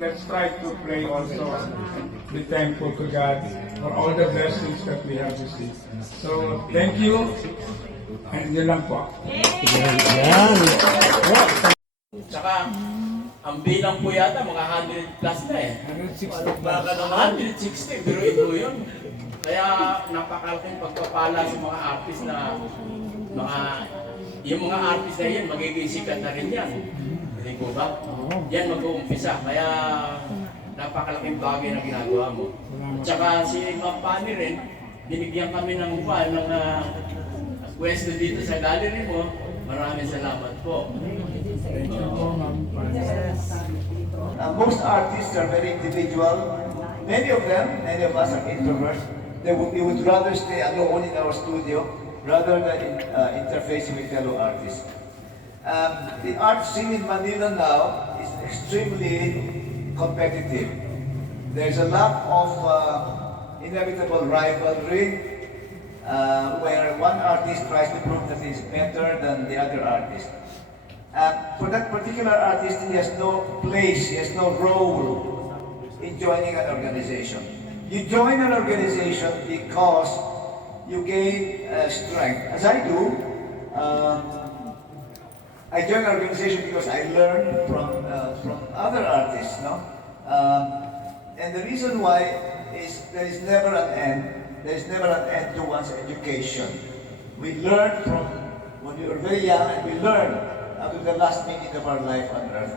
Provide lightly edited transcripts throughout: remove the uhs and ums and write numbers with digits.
let's try to pray also, be thankful to God for all the blessings that we have received. So, thank you, and yun lang po. Yan. Tsaka, ang bilang po yata, mga 100 plus na eh. 160 Mga 160, pero ito yun. Kaya napakalaking pagpapala sa mga artist na yung mga artist na yan, magiging sikat na rin yan. Hindi ko ba? Yan mag-uumpisa. Kaya napakalaking bagay na ginagawa mo. At saka si Ma'am Pani rin, binigyan kami ng pwesto dito sa gallery mo. Maraming salamat po. Most artists are very individual. Many of them, many of us are introverts. We would rather stay alone in our studio rather than interfacing with fellow artists. The art scene in Manila now is extremely competitive. There's a lot of inevitable rivalry where one artist tries to prove that he's better than the other artist. For that particular artist, he has no place, he has no role in joining an organization. You join an organization because you gain strength. As I do, I join an organization because I learn from other artists, no? And the reason why is there is never an end. There is never an end to one's education. We learn from when we were very young, and we learn up to the last minute of our life on earth.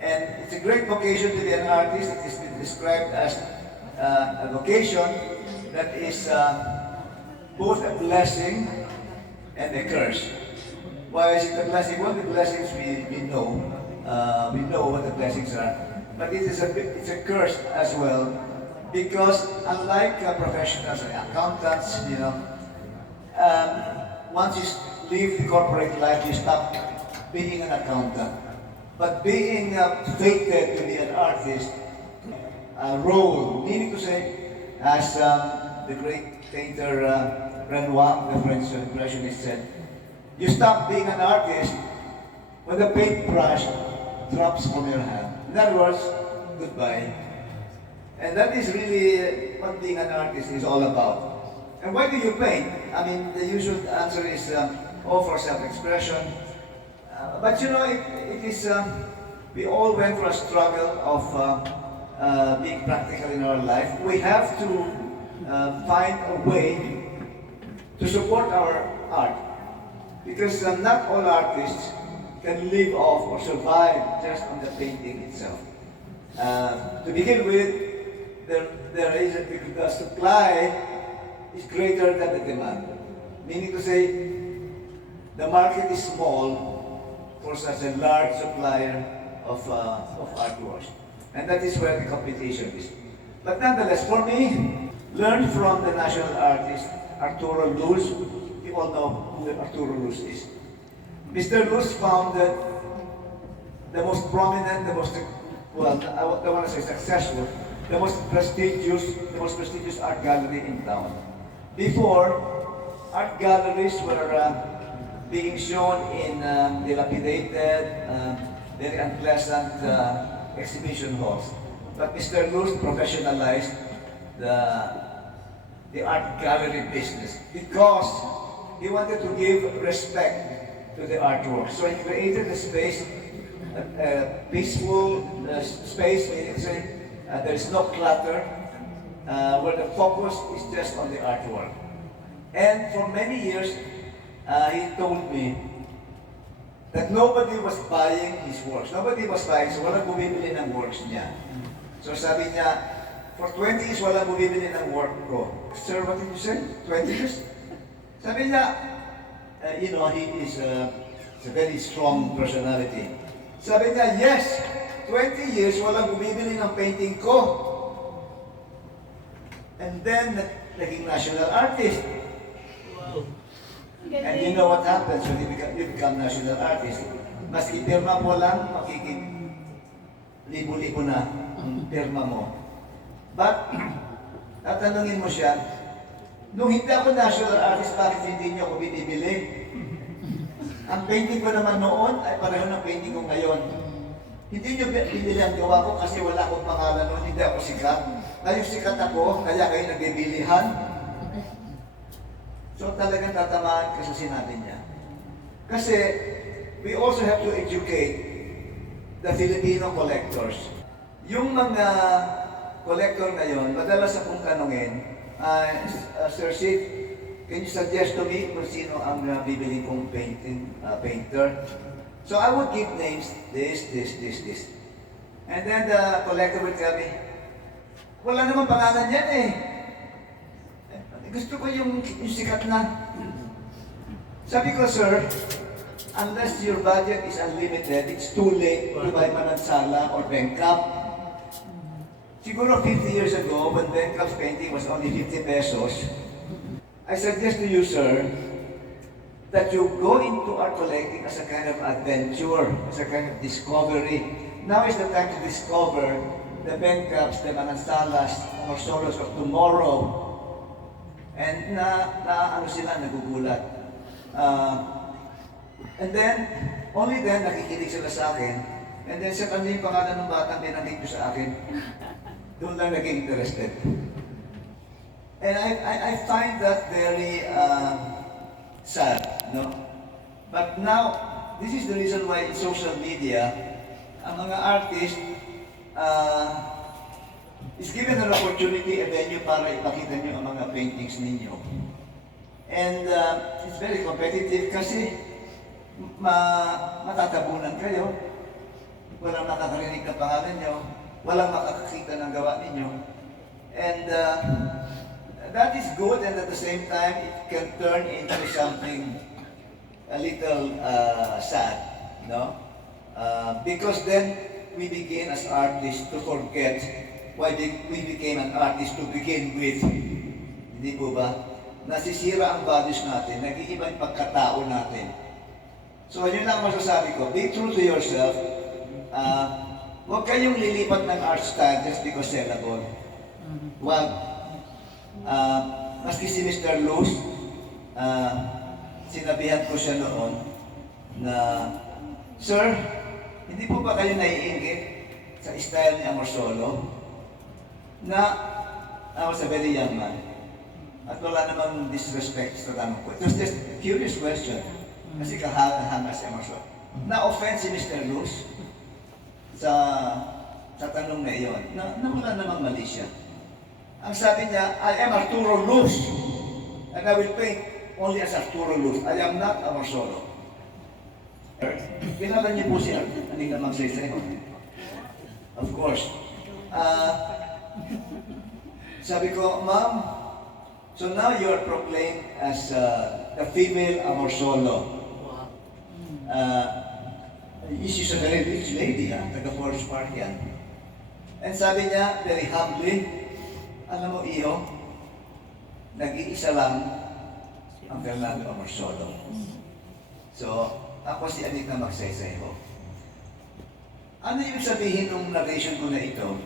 And it's a great vocation to be an artist. It has been described as a vocation that is both a blessing and a curse. Why is it a blessing? Well, the blessings we know what the blessings are. But it's a curse as well, because unlike professionals and accountants, once you leave the corporate life, you stop being an accountant. But being fated to be an artist, role, meaning to say, as the great painter Renoir, the French impressionist, said, you stop being an artist when the paintbrush drops from your hand. In other words, goodbye. And that is really what being an artist is all about. And why do you paint? I mean, the usual answer is for self-expression. But it is, we all went through a struggle of being practical in our life. We have to find a way to support our art. Because not all artists can live off or survive just on the painting itself. To begin with, there is the supply is greater than the demand. Meaning to say, the market is small for such a large supplier of artworks. And that is where the competition is. But nonetheless, for me, learn from the national artist, Arturo Luz. You all know who Arturo Luz is. Mr. Luz founded the most prominent, I don't want to say successful, the most prestigious art gallery in town. Before, art galleries were being shown in dilapidated, very unpleasant exhibition halls. But Mr. Luz professionalized the art gallery business because he wanted to give respect to the artwork. So he created a space, a peaceful space, meaning there is no clutter, where the focus is just on the artwork. And for many years, he told me that nobody was buying his works. Nobody was buying, so walang bumibili ng works niya. So sabi niya, for 20 years, walang bumibili ng work ko. Sir, what did you say? 20 years? Sabi niya, he is a very strong personality. Sabi niya, yes, 20 years, walang bumibili ng painting ko. And then, naging national artist. And you know what happens when you become national artist? Mas ipirma mo lang, libo-libo na ang pirma mo. But, tatanungin mo siya, nung hindi ako national artist, bakit hindi niyo ako binibili? Ang painting ko naman noon ay pareho ng painting ko ngayon. Hindi nyo binili ang gawa ko kasi wala akong pangalan noon, hindi ako sikat. Ngayon sikat ako, kaya kayo nagbibilihan. So talagang tatamaan ka sa sinabi niya. Kasi we also have to educate the Filipino collectors. Yung mga collector ngayon, madalas akong tanongin, Sir Cid, can you suggest to me kung sino ang bibili kong painter? So I would give names, this. And then the collector would tell me, wala namang pangalan yan eh. Gusto ko yung sikat na. Sabi ko, sir, unless your budget is unlimited, it's too late to buy Manansala or Bangkok. Siguro 50 years ago, when Bangkok's painting was only 50 pesos, I suggest to you, sir, that you go into art collecting as a kind of adventure, as a kind of discovery. Now is the time to discover the Bangkoks, the Manansalas, or Solos of tomorrow. And ano sila, nagugulat. And then, only then, nakikinig sila sa akin. And then, sa kanya yung pangalan ng batang binanggit ko sa akin, doon lang naging interested. And I find that very sad, no? But now, this is the reason why in social media, ang mga artist is given an opportunity, a venue para ipakita nyo ang mga paintings ninyo. And it's very competitive kasi matatabunan kayo, walang makakarinig ng pangalan nyo, walang makakakita ng gawa ninyo. And that is good, and at the same time, it can turn into something a little sad, no? Because then we begin as artists to forget why we became an artist to begin with. Hindi po ba? Nasisira ang values natin, nag-iiba yung pagkatao natin. So yun lang masasabi ko, be true to yourself. Huwag kayong lilipat ng art style just because sellable. Huwag. Maski si Mr. Luz, sinabihan ko siya noon na, Sir, hindi po ba kayo naiinggit sa style ni Amorsolo na I was a very young man at wala namang disrespect sa tanong ko. It was just a curious question kasi kahanga si Amorsolo. Na-offend si Mr. Luz sa tanong na iyon na wala namang mali siya. Ang sabi niya, I am Arturo Luz and I will paint only as Arturo Luz. I am not Amorsolo. Kilala niyo po si Aning Magsaysay. Of course. Sabi ko, Ma'am, so now you are proclaimed as the female Amorsolo. She's a very rich lady, taga Forest Park yan. And sabi niya, very humbly, alam mo, iyo, nag-iisa lang ang Fernando Amorsolo. So, ako si Anita Magsaysay ho. Ano yung sabihin ng narration ko na ito?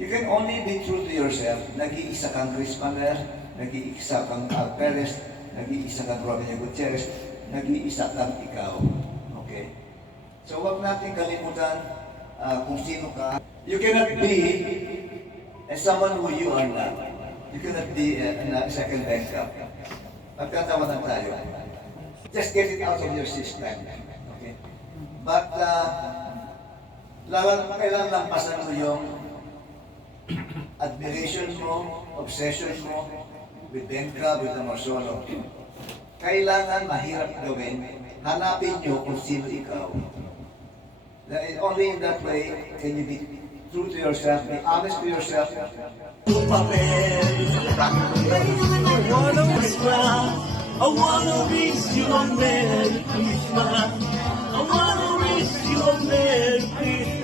You can only be true to yourself. Nag-iisa kang Chris Maner, nag-iisa kang Al Perez, nag-iisa kang Romeo Gutierrez, nag-iisa kang ikaw. Okay? So, huwag natin kalimutan kung sino ka. You cannot be someone who you are not. You cannot be a second Bangkok. Pagkatawanan tayo. Just get it out of your system. Okay? But, kailangan lampasan mo yung admiration mo, obsession mo with Bangkok, with Amorsolo. Kailangan mahirap gawin. Hanapin nyo kung sino ikaw. Only in that way can you be true to yourself, be honest to yourself. I wanna wish you a Merry Christmas. I wanna wish you a Merry Christmas.